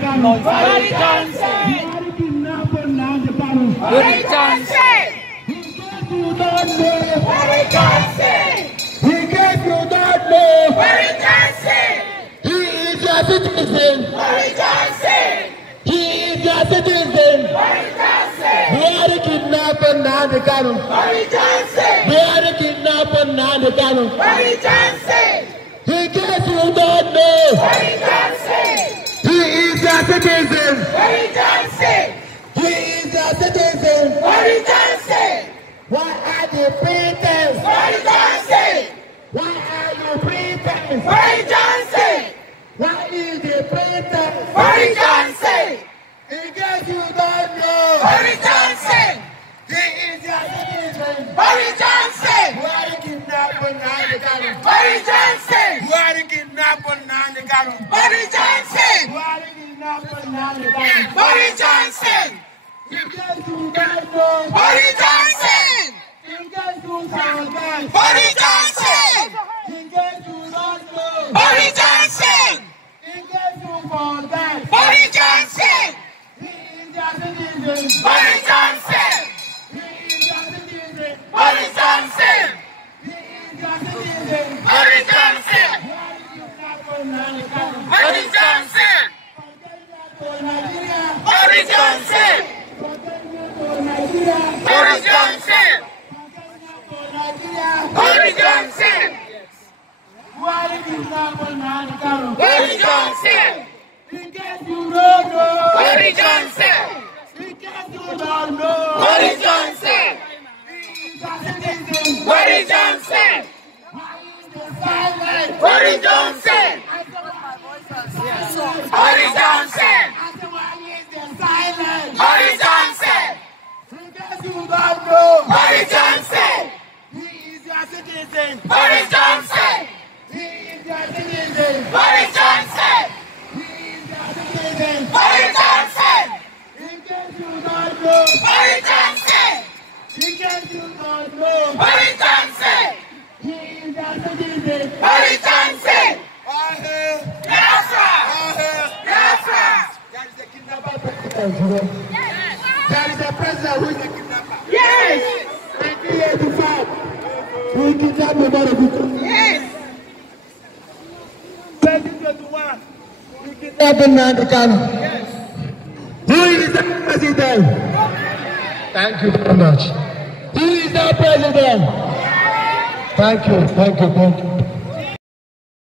Kanu. Kanu. He gets you don't know. He is a citizen. He is a citizen. Why are you pretending? Why are you pretending? Why is the pretending? He gets you don't know. He is a citizen. Who are the kidnappers now the Kanu? Who are the kidnappers now the Kanu? Who are the kidnappers now the Kanu? He gets you don't know. He gets you don't know. He gets you don't know. He gets you forget. He is a citizen. There is a president who is a kidnapper. Yes. 1985. We kidnapped a lot of people. Yes. 2021. We kidnapped Nnamdi Kanu. Yes. Who is the president? Thank you very much. Who is the president? Thank you.